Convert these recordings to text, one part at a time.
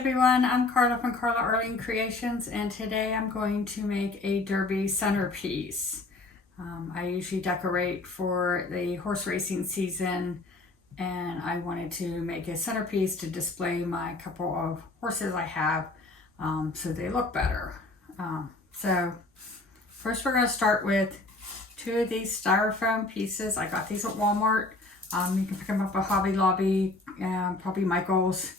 everyone, I'm Carla from Carla Arlene Creations, and today I'm going to make a derby centerpiece. I usually decorate for the horse racing season, and I wanted to make a centerpiece to display my couple of horses I have so they look better. So first we're going to start with two of these styrofoam pieces. I got these at Walmart. You can pick them up at Hobby Lobby, probably Michael's.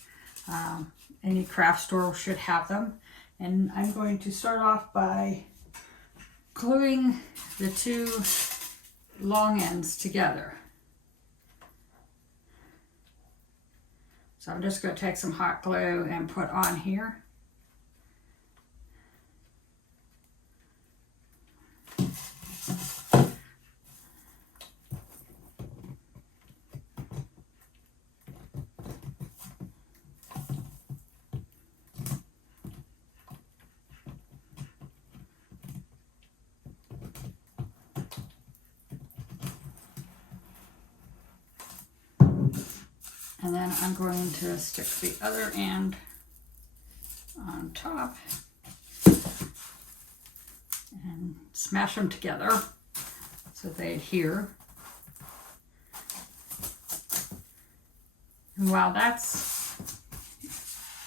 Any craft store should have them. And I'm going to start off by gluing the two long ends together. So I'm just going to take some hot glue and put on here. And then I'm going to stick the other end on top and smash them together so they adhere. And while that's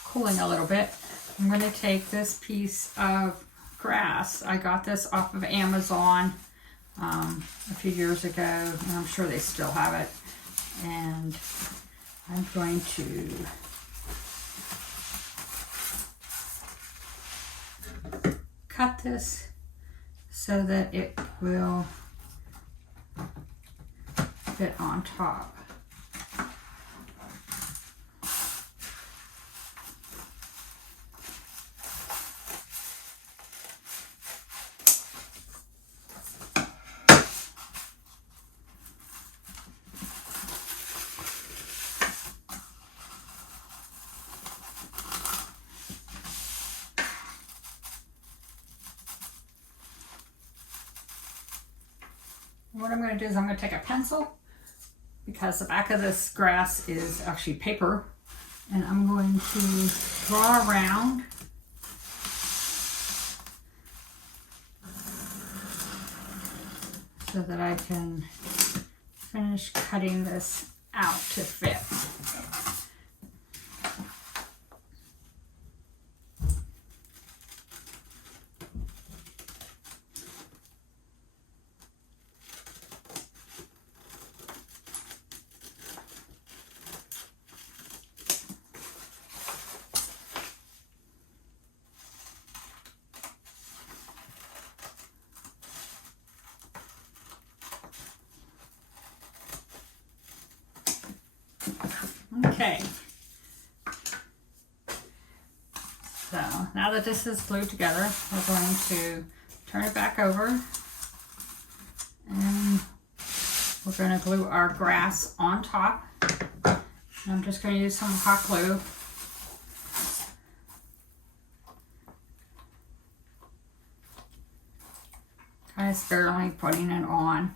cooling a little bit, I'm going to take this piece of grass. I got this off of Amazon a few years ago, and I'm sure they still have it. And I'm going to cut this so that it will fit on top. What I'm going to do is I'm going to take a pencil, because the back of this grass is actually paper, and I'm going to draw around so that I can finish cutting this out to fit. Okay, so now that this is glued together, we're going to turn it back over, and we're going to glue our grass on top. And I'm just going to use some hot glue. Kind of sparingly putting it on.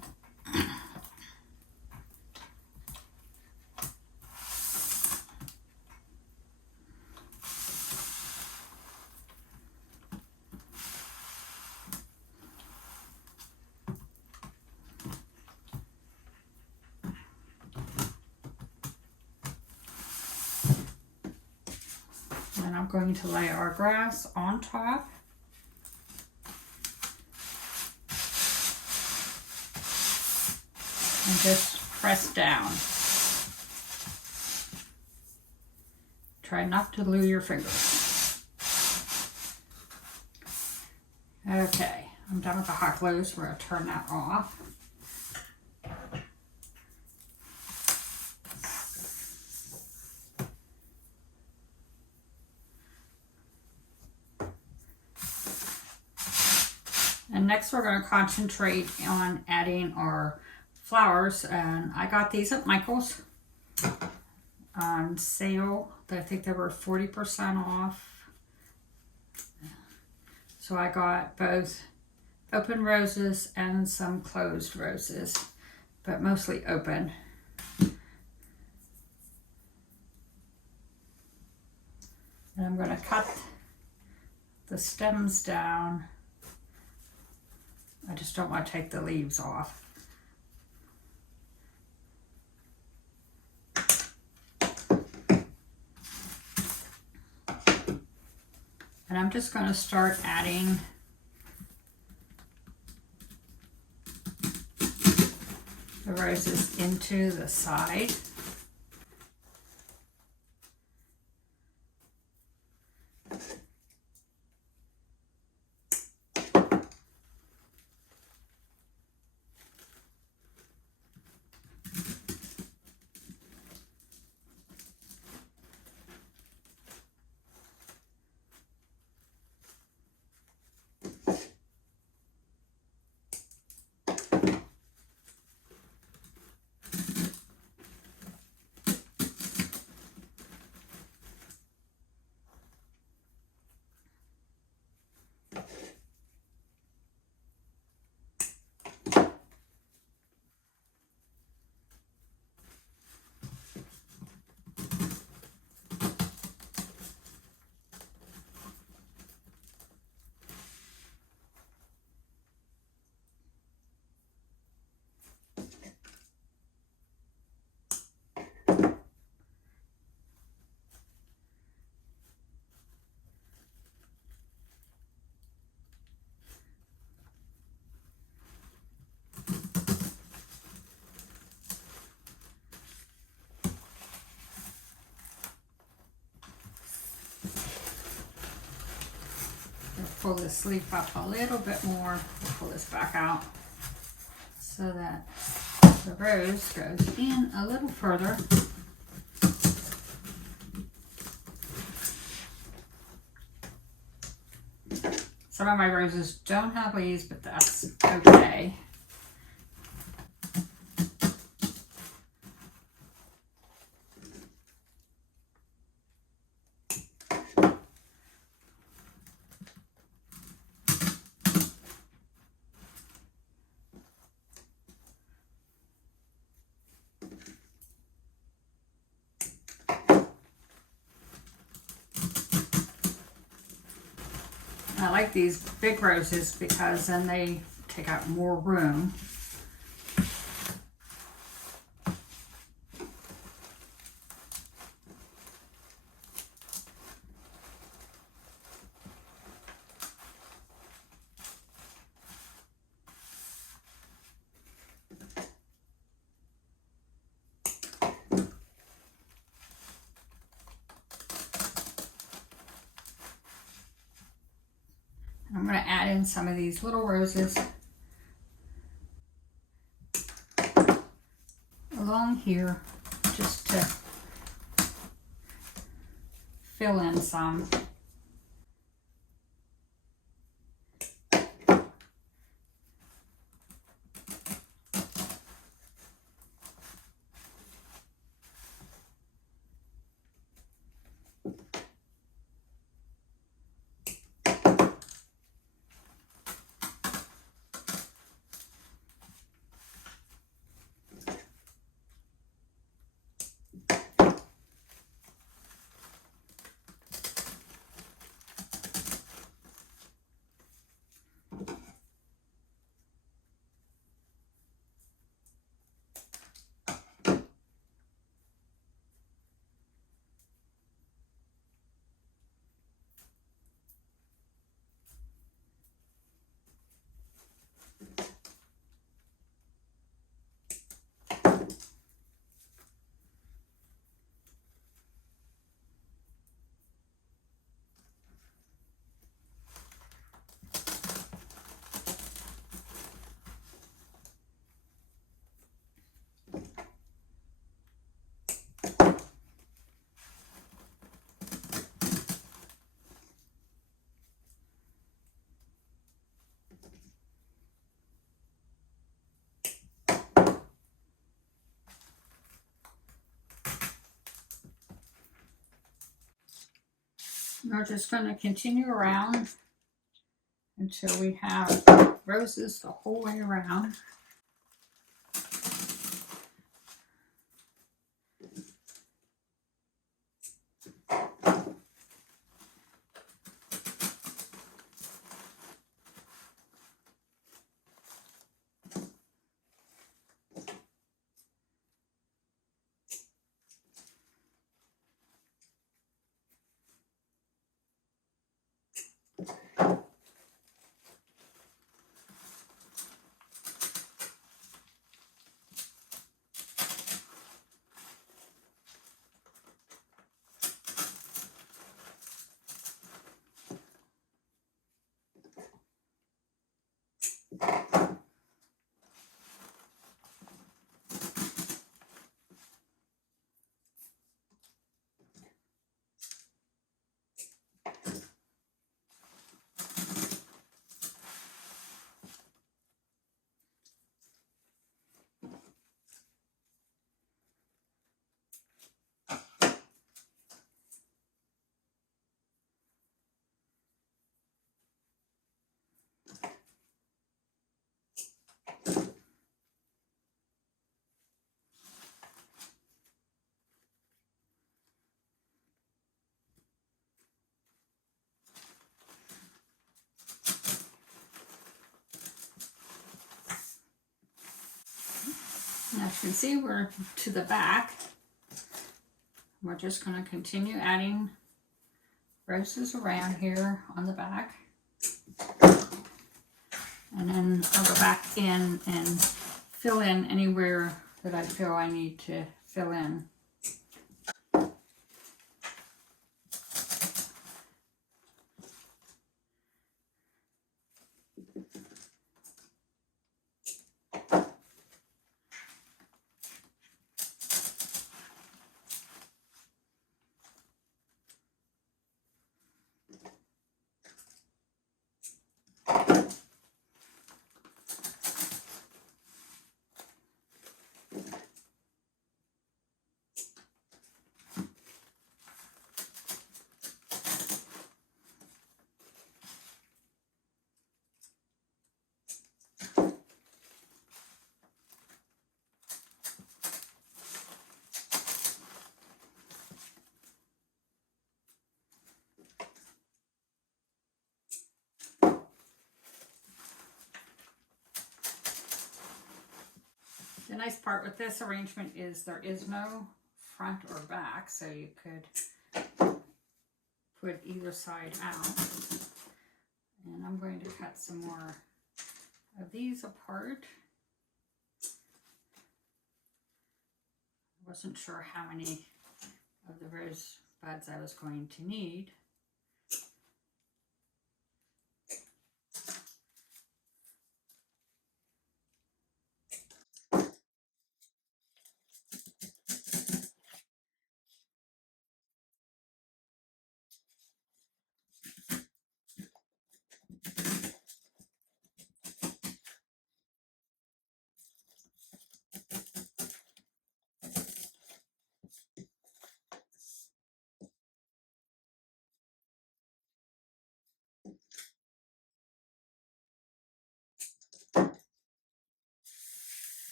And I'm going to lay our grass on top. And just press down. Try not to glue your fingers. Okay, I'm done with the hot glue, so we're going to turn that off. And next we're going to concentrate on adding our flowers, and I got these at Michael's on sale. I think they were 40% off. So I got both open roses and some closed roses, but mostly open. And I'm going to cut the stems down. I just don't want to take the leaves off. And I'm just going to start adding the roses into the side. Pull this leaf up a little bit more, pull this back out so that the rose goes in a little further. Some of my roses don't have leaves, but that's okay. I like these big roses because then they take out more room. I'm going to add in some of these little roses along here just to fill in some. We're just going to continue around until we have roses the whole way around. you can see, we're to the back. We're just going to continue adding roses around here on the back. And then I'll go back in and fill in anywhere that I feel I need to fill in. The nice part with this arrangement is there is no front or back, so you could put either side out. And I'm going to cut some more of these apart. I wasn't sure how many of the rose buds I was going to need.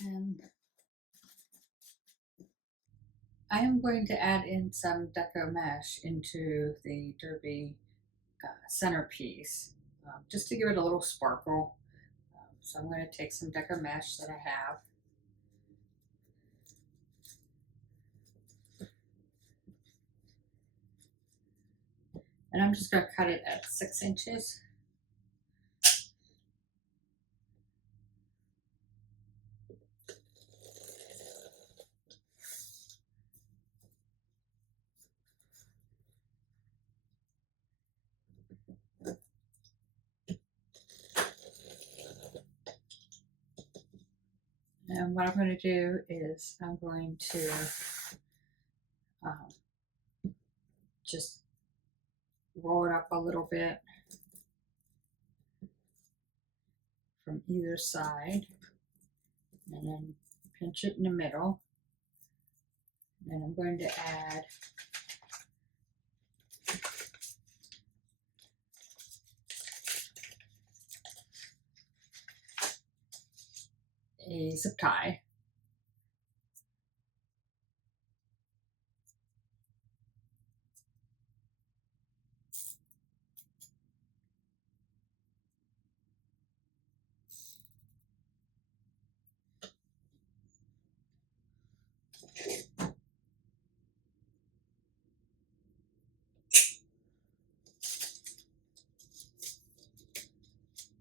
And I am going to add in some deco mesh into the derby centerpiece, just to give it a little sparkle. So I'm going to take some deco mesh that I have. And I'm just going to cut it at 6 inches. And what I'm going to do is I'm going to just roll it up a little bit from either side, and then pinch it in the middle. And I'm going to add a zip tie.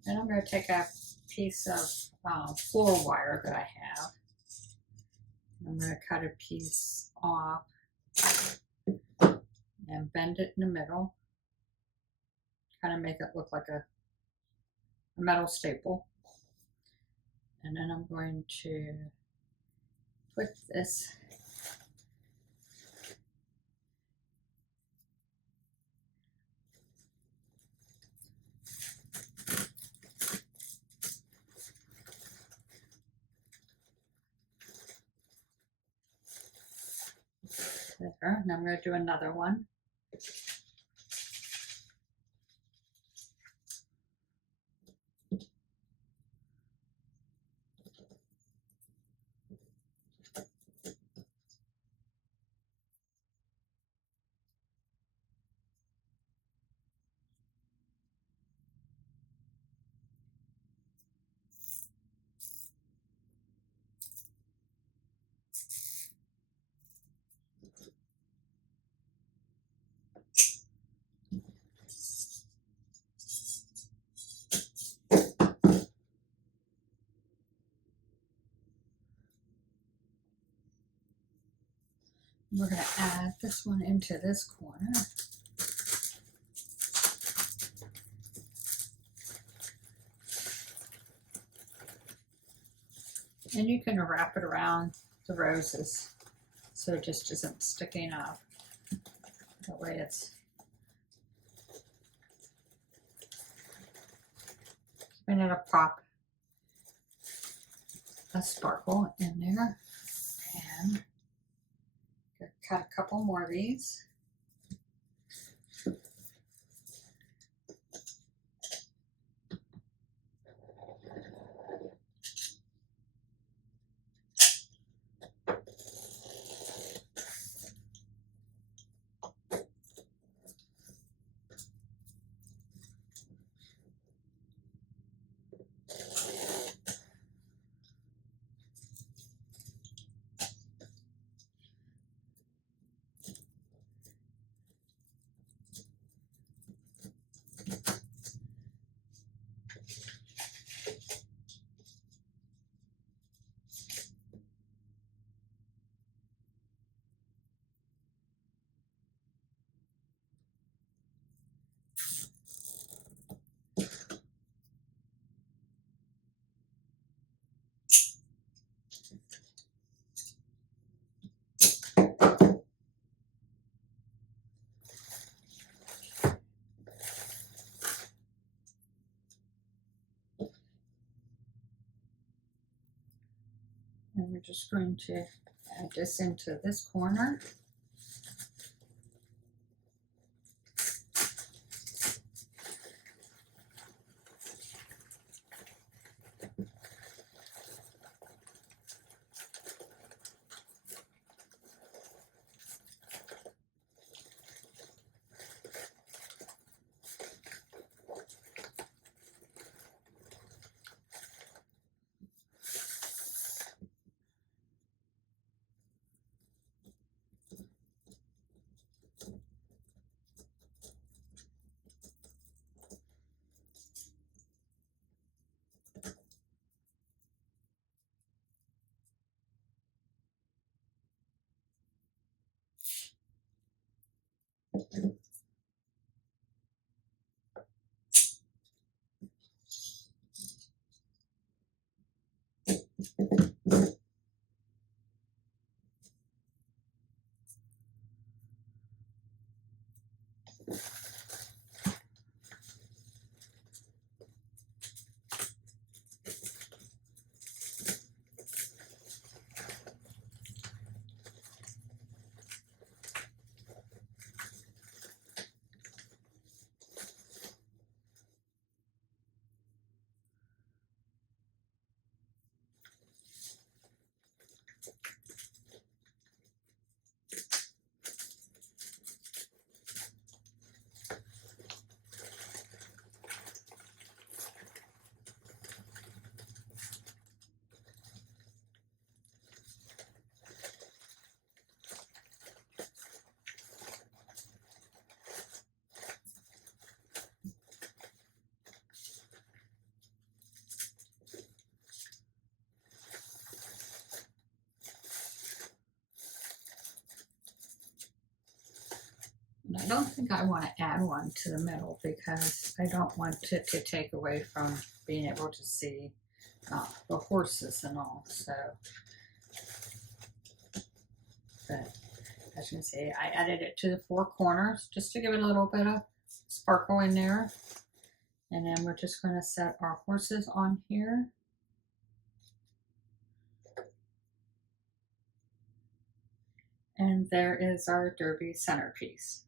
And I'm going to take a piece of floor wire that I have. I'm going to cut a piece off and bend it in the middle. Kind of make it look like a metal staple. And then I'm going to put this there, and I'm going to do another one. We're going to add this one into this corner. And you can wrap it around the roses so it just isn't sticking up. That way it's keeping it a pop, a sparkle in there. And cut a couple more of these. And we're just going to add this into this corner. And I don't think I want to add one to the middle because I don't want it to take away from being able to see the horses and all. So, but as you can see, I added it to the four corners just to give it a little bit of sparkle in there. And then we're just going to set our horses on here. And there is our derby centerpiece.